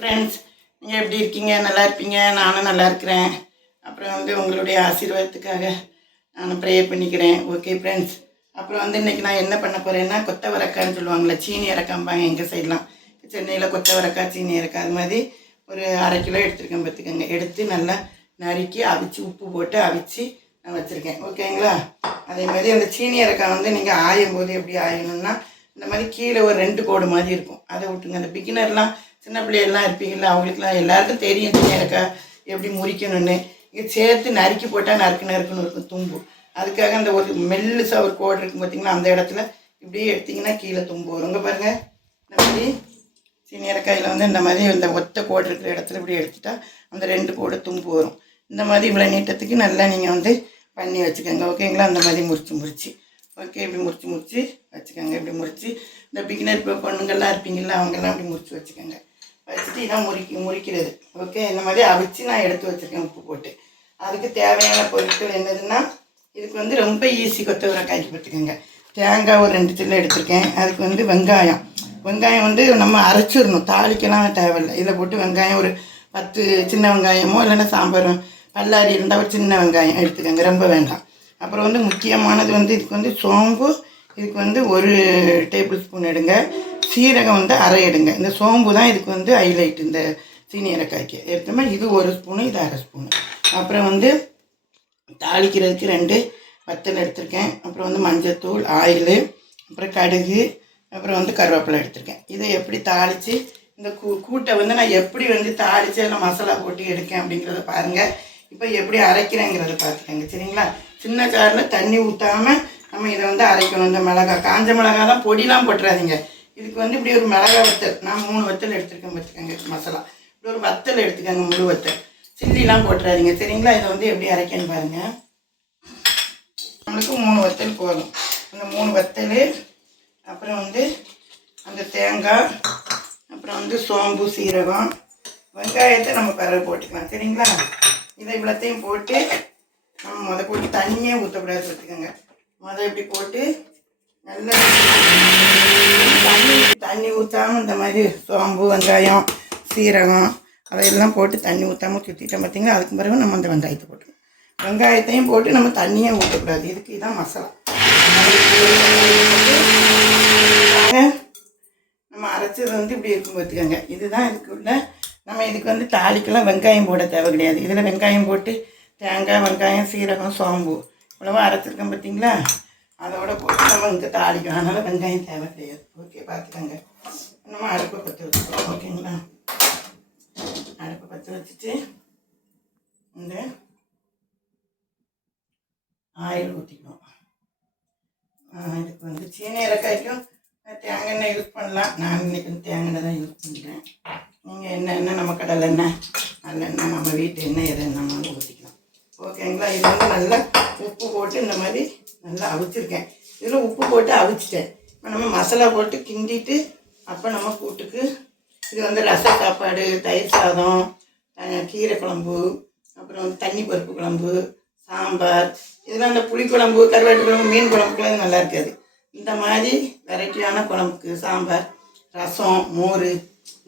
Friends, நீங்கள் எப்படி இருக்கீங்க? நல்லா இருப்பீங்க. நானும் நல்லா இருக்கிறேன். அப்புறம் உங்களுடைய ஆசீர்வாதத்துக்காக நானும் ப்ரே பண்ணிக்கிறேன். ஓகே ஃப்ரெண்ட்ஸ், அப்புறம் இன்றைக்கி நான் என்ன பண்ண போகிறேன்னா, கொத்தவரக்கான்னு சொல்லுவாங்களே, சீனி இறக்காம்பாங்க எங்கள் சைட்லாம். சென்னையில் கொத்தவரக்காய் சீனி இறக்கா அது மாதிரி ஒரு 1/2 கிலோ எடுத்துருக்கேன் பார்த்துக்கோங்க. எடுத்து நல்லா நறுக்கி அவிச்சு உப்பு போட்டு அவிச்சு நான் வச்சுருக்கேன். ஓகேங்களா? அதே மாதிரி அந்த சீனி இறக்காய் நீங்கள் ஆயும் போது எப்படி ஆயணும்னா, இந்த மாதிரி கீழே ஒரு 2 கோடு மாதிரி இருக்கும், அதை விட்டுங்க. அந்த பிகினர்லாம் சின்ன பிள்ளைகள்லாம் இருப்பீங்களா, அவங்களுக்குலாம் எல்லாருக்கும் தெரியும் சீனி இறக்காய் எப்படி முறிக்கணும்னு. இங்கே சேர்த்து நறுக்கி போட்டால் நறுக்குன்னு இருக்கும் தும்பு. அதுக்காக அந்த ஒரு மெல்லுசாக ஒரு கோடு இருக்கும் பார்த்திங்கன்னா, அந்த இடத்துல இப்படியே எடுத்திங்கன்னா கீழே தும்பு வரும். இங்கே பாருங்கள், இந்த மாதிரி சீனி இறக்காயில் இந்த மாதிரி இந்த ஒத்த கோடு இருக்கிற இடத்துல இப்படி எடுத்துட்டா அந்த 2 கோடு தும்பு வரும். இந்த மாதிரி இவ்வளோ நீட்டத்துக்கு நல்லா நீங்கள் பண்ணி வச்சுக்கோங்க. ஓகேங்களா? அந்த மாதிரி முறிச்சு ஓகே, இப்படி முறிச்சு வச்சுக்கோங்க. இப்படி முறிச்சு இந்த பிகினர் இப்போ பொண்ணுங்கள்லாம் இருப்பீங்களா, அவங்கெல்லாம் இப்படி முறிச்சு வச்சுக்கோங்க. வச்சுட்டு இதான் முறிக்கிறது. ஓகே, இந்த மாதிரி அவிச்சு நான் எடுத்து வச்சுருக்கேன் உப்பு போட்டு. அதுக்கு தேவையான பொருட்கள் என்னதுன்னா, இதுக்கு ரொம்ப ஈஸி கொத்தவரக்காய்க்கு பார்த்துக்கோங்க. தேங்காய் ஒரு 2 சில்லு எடுத்திருக்கேன். அதுக்கு வெங்காயம் நம்ம அரைச்சிடணும், தாளிக்கலாம் தேவையில்லை. இதில் போட்டு வெங்காயம் ஒரு 10 சின்ன வெங்காயமோ இல்லைன்னா சாம்பார் பல்லாரி இருந்தால் ஒரு சின்ன வெங்காயம் எடுத்துக்கோங்க, ரொம்ப வேண்டாம். அப்புறம் முக்கியமானது இதுக்கு சோம்பு, இதுக்கு 1 டேபிள் ஸ்பூன் எடுங்க. சீரகம் 1/2 எடுங்க. இந்த சோம்பு தான் இதுக்கு ஹைலைட் இந்த சீனி இறக்காய்க்கு. எடுத்தோம்னா இது 1 ஸ்பூனு, இது 1/2 ஸ்பூனு. அப்புறம் தாளிக்கிறதுக்கு 2 வத்தல் எடுத்திருக்கேன். அப்புறம் மஞ்சத்தூள், ஆயிலு, அப்புறம் கடுகு, அப்புறம் கருவேப்பிலை எடுத்திருக்கேன். இதை எப்படி தாளித்து இந்த கூட்டை நான் எப்படி தாளித்து அதில் மசாலா போட்டு எடுக்கேன் அப்படிங்கிறத பாருங்கள். இப்போ எப்படி அரைக்கிறேங்கிறத பார்த்துக்கோங்க. சரிங்களா? சின்ன ஜாரில் தண்ணி ஊற்றாமல் நம்ம இதை அரைக்கணும். இந்த மிளகாய், காஞ்ச மிளகாலாம் பொடிலாம் போட்டுறாதீங்க. இதுக்கு இப்படி ஒரு மிளகாய் வத்தல், நான் 3 வத்தல் எடுத்துருக்கேன் பார்த்துக்கோங்க. மசாலா இப்படி ஒரு வத்தல் எடுத்துக்கோங்க, முழு வத்தல். சில்லிலாம் போட்டுறாதீங்க. சரிங்களா? இதை எப்படி அரைக்கன்னு பாருங்கள். நம்மளுக்கு 3 வத்தல் போதும். அந்த 3 வத்தல், அப்புறம் அந்த தேங்காய், அப்புறம் சோம்பு, சீரகம், வெங்காயத்தை நம்ம பிறகு போட்டுக்கலாம். சரிங்களா? இதை இவ்வளோத்தையும் போட்டு நம்ம போட்டு தண்ணியே ஊற்றக்கூடாது பார்த்துக்கோங்க. இப்படி போட்டு நல்லா தண்ணி ஊற்றாமல் இந்த மாதிரி சோம்பு, வெங்காயம், சீரகம் அதையெல்லாம் போட்டு தண்ணி ஊற்றாமல் சுற்றிட்டோம் பார்த்திங்களா. அதுக்கு பிறகு நம்ம அந்த வெங்காயத்தை போட்டுக்கணும். வெங்காயத்தையும் போட்டு நம்ம தண்ணியே ஊற்றக்கூடாது. இதுக்கு இதான் மசாலா. நம்ம அரைச்சது இப்படி இருக்கும் பார்த்துக்கோங்க. இதுதான் இதுக்குள்ள. நம்ம இதுக்கு தாளிக்கெல்லாம் வெங்காயம் போட தேவை கிடையாது. இதில் வெங்காயம் போட்டு தேங்காய், வெங்காயம், சீரகம், சோம்பு இவ்வளவா அரைச்சிருக்கோம் பார்த்திங்களா. அதோட போட்டு நம்ம தாளிக்கணும். அதனால் வெங்காயம் தேவை கிடையாது. ஓகே, பார்த்துக்கோங்க. நம்ம அடுப்பை பற்ற வச்சுக்கலாம். ஓகேங்களா? அடுப்பை பற்ற வச்சுட்டு இந்த ஆயில் ஊற்றிக்கணும். இதுக்கு சீனி இறக்காய்க்கும் தேங்காய் எண்ணெய் யூஸ் பண்ணலாம். நான் இன்றைக்கி தேங்காய் எண்ணெய் தான் யூஸ் பண்ணுறேன். நீங்கள் என்ன நம்ம கடலை எண்ணெய், நல்லெண்ணெய், நம்ம வீட்டு எண்ணெய் எதை நம்மளாலும் ஊற்றிக்கலாம். ஓகேங்களா? இது நல்லா உப்பு போட்டு இந்த மாதிரி நல்லா அவிச்சிருக்கேன். இதில் உப்பு போட்டு அவிச்சிட்டேன். இப்போ நம்ம மசாலா போட்டு கிண்டிட்டு அப்போ நம்ம கூட்டுக்கு இது ரச சாப்பாடு, தயிர் சாதம், கீரை குழம்பு, அப்புறம் தண்ணி பருப்பு குழம்பு, சாம்பார், இதெல்லாம் அந்த புளிக்குழம்பு, கருவாட்டு குழம்பு, மீன் குழம்புக்குலாம் இது நல்லா இருக்காது. இந்த மாதிரி வெரைட்டியான குழம்புக்கு சாம்பார், ரசம், மோர்,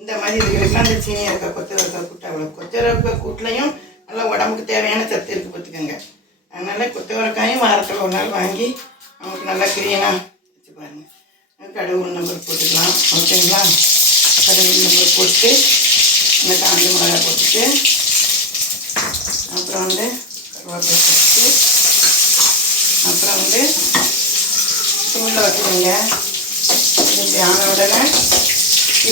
இந்த மாதிரி இதுக்கெல்லாம் இந்த சீனி இறக்காய் கொத்தவரக்காய் கூட்டு அவ்வளோ. கொத்தவரக்காய் கூட்டிலையும் நல்லா உடம்புக்கு தேவையான சத்து இருக்குது பார்த்துக்கோங்க. அதனால் கொத்தவரக்காயும் வாரத்தில் ஒரு நாள் வாங்கி நமக்கு நல்லா க்ளீனாக வச்சு பாருங்கள். கடுகு நம்பர் போட்டுக்கலாம். ஓகேங்களா? கடுகு நம்பர் போட்டு இந்த காஞ்ச மிளகாய் போட்டுட்டு அப்புறம் கருவேப்பிலை போட்டு அப்புறம் சிம்மில் வச்சுருங்க. இப்படி ஆன உடனே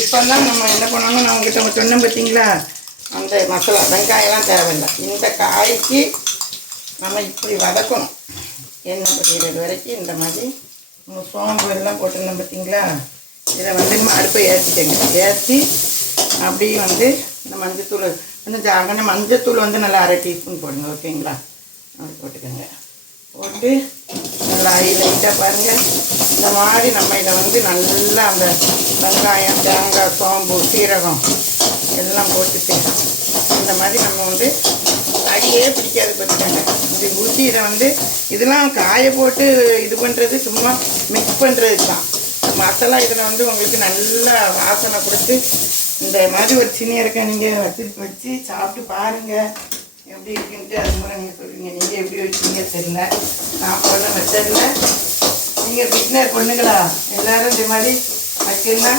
இப்போல்லாம் நம்ம என்ன பண்ணணும், நான் உங்கள்கிட்ட சொன்னேன் பார்த்தீங்களா, அந்த மசாலா வெங்காயம்லாம் தேவையில்லை. இந்த காய்க்கு நம்ம இப்படி வதக்கணும். எண்ணெய் பொரியிறது வரைக்கும் இந்த மாதிரி நம்ம சோம்பு எல்லாம் போட்டுருந்தோம் பார்த்தீங்களா. இதை நம்ம அடுப்பை ஏற்றிட்டேங்க. ஏற்றி அப்படியே இந்த மஞ்சத்தூள் கொஞ்சம் மஞ்சத்தூள் நல்லா 1/2 டீஸ்பூன் போடுங்க. ஓகேங்களா? அப்படி போட்டுக்கோங்க. போட்டு நல்லா லைட்டாக பாருங்கள். இந்த மாதிரி நம்ம இதை நல்லா அந்த வெங்காயம், தேங்காய், சோம்பு, சீரகம் எல்லாம் போட்டுட்டு இந்த மாதிரி நம்ம அடியே பிடிக்காது பார்த்துக்கோங்க. இது ஊற்றி இதை இதெல்லாம் காய போட்டு இது பண்ணுறது சும்மா மிக்ஸ் பண்ணுறது தான். மசாலா இதில் உங்களுக்கு நல்லா வாசனை கொடுத்து இந்த மாதிரி ஒரு சீனியருக்கா நீங்கள் வச்சு சாப்பிட்டு பாருங்கள் எப்படி இருக்குன்ட்டு. அது மூலம் நீங்கள் சொல்லுவீங்க. நீங்கள் எப்படி வைக்கிறீங்க தெரியல. நான் போன மெத்தடில் நீங்கள் பிக்னர் பொண்ணுங்களா எல்லோரும் இந்த மாதிரி வைக்கணும்னா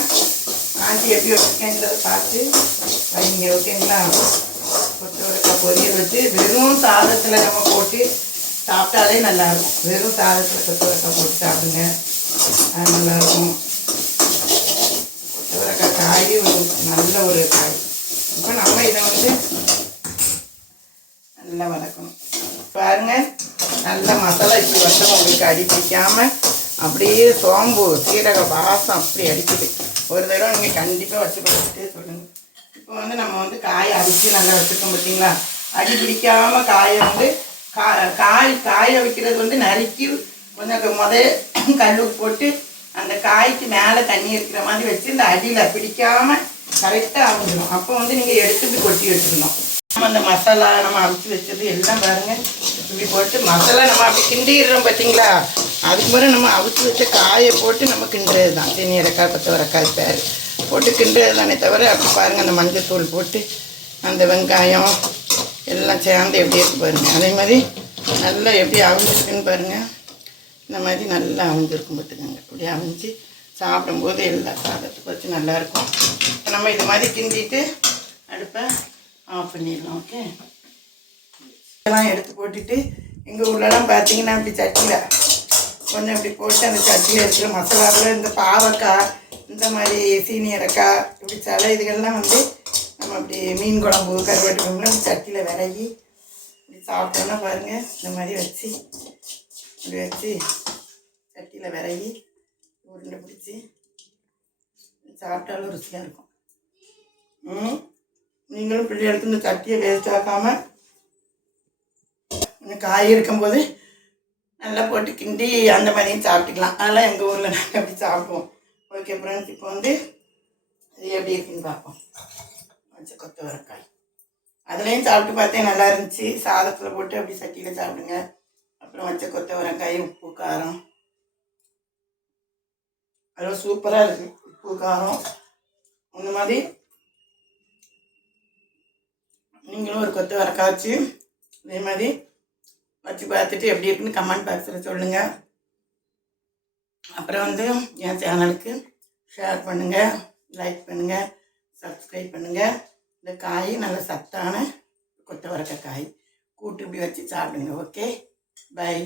ஆண்டி எப்படி வச்சுருக்கேன்றதை பார்த்து வைங்க. ஓகேங்களா? கொத்தவரக்காய் பொரியல் வச்சு வெறும் சாதத்தில் நம்ம போட்டு சாப்பிட்டாலே நல்லாயிருக்கும். வெறும் சாதத்தில் கொத்தவரக்காய் போட்டு சாப்பிடுங்க, அது நல்லாயிருக்கும். கொத்தவரக்காய் காய் ஒரு நல்ல ஒரு காய். இப்போ நம்ம இதை நல்லா வதக்கணும். பாருங்கள், நல்ல மசாலா இப்படி வச்சோம். உங்களுக்கு அடி பிடிக்காமல் அப்படியே சோம்பு சீரக வாசம் அப்படி அடிக்குது. ஒரு தடவை நீங்கள் கண்டிப்பாக வச்சு பார்த்துட்டே சொல்லுங்கள். இப்போ நம்ம காயை அடித்து நல்லா வச்சுருக்கோம் பார்த்தீங்களா? அடி பிடிக்காமல் காயை காய வைக்கிறது நறுக்கி கொஞ்சம் கல் போட்டு அந்த காய்க்கு மேலே தண்ணி இருக்கிற மாதிரி வச்சு இந்த அடியில் பிடிக்காமல் கரெக்டாக அமைஞ்சிடும். அப்போ நீங்கள் எடுத்து கொட்டி வச்சுக்கணும். நம்ம அந்த மசாலா நம்ம அவிச்சு வச்சது எல்லாம் பாருங்கள் இப்படி போட்டு மசாலா நம்ம அப்படி கிண்டிடுறோம் பார்த்தீங்களா? அதுக்கு முறை நம்ம அவிச்சு வச்ச காயை போட்டு நம்ம கிண்டுறது தான். சீனியரக்காய் கொத்தவரக்காய் பேர் போட்டு கிண்டுறது தானே தவிர அப்படி பாருங்கள் அந்த மஞ்சள் தூள் போட்டு அந்த வெங்காயம் எல்லாம் சேர்ந்து எப்படி இருக்கு பாருங்கள். அதே மாதிரி நல்லா எப்படி அவிஞ்சிருக்குன்னு பாருங்கள். இந்த மாதிரி நல்லா அவிஞ்சிருக்கும் பார்த்துக்கோங்க. இப்படி அவிஞ்சு சாப்பிடும்போது எல்லா சாதத்துக்கு வச்சு நல்லாயிருக்கும். நம்ம இது மாதிரி கிண்டிட்டு அடுப்பை ஆஃப் பண்ணிடலாம். ஓகே, இதெல்லாம் எடுத்து போட்டுட்டு எங்கள் ஊர்லலாம் பார்த்தீங்கன்னா அப்படி சட்டியில் கொஞ்சம் இப்படி போட்டு அந்த சட்டியில் இருக்கிற மசாலாவில் இந்த பாவக்காய் இந்த மாதிரி சீனியரக்காய் இப்படி சில இதுகள்லாம் நம்ம அப்படி மீன் குழம்பு கருவாட்டு குழம்புலாம் சட்டியில் விரகி இப்படி சாப்பிட்டோன்னா பாருங்கள். இந்த மாதிரி வச்சு இப்படி வச்சு சட்டியில் விரகி உருண்டை பிடிச்சி சாப்பிட்டாலும் ருசியாக இருக்கும். நீங்களும் பிள்ளைகளுக்கு இந்த சட்டியை வேஸ்ட் ஆக்காமல் கொஞ்சம் காய் இருக்கும்போது நல்லா போட்டு கிண்டி அந்த மாதிரியும் சாப்பிட்டுக்கலாம். அதெல்லாம் எங்கள் ஊரில் நாங்கள் அப்படி சாப்பிடுவோம். ஓகே ஃப்ரெண்ட்ஸ், இப்போ இது எப்படி இருக்குன்னு பார்ப்போம். வச்சு கொத்தவரக்காய் அதுலேயும் சாப்பிட்டு பார்த்தேன், நல்லா இருந்துச்சு. சாதத்தில் போட்டு அப்படி சட்டியில் சாப்பிடுங்க. அப்புறம் வச்ச கொத்தவரக்காய் உப்பு காரம் அதெல்லாம் சூப்பராக இருக்குது. உப்பு காரம் இந்த மாதிரி நீங்களும் ஒரு கொத்தவரக்காய் வச்சு இதே மாதிரி வச்சு பார்த்துட்டு எப்படி இருக்குன்னு கமெண்ட் பாக்ஸில் சொல்லுங்கள். அப்புறம் என் சேனலுக்கு ஷேர் பண்ணுங்கள், லைக் பண்ணுங்கள், சப்ஸ்கிரைப் பண்ணுங்கள். இந்த காய் நல்ல சத்தான கொத்தவரக்காய் காய் கூட்டு இப்படி வச்சு சாப்பிடுங்க. Okay, by.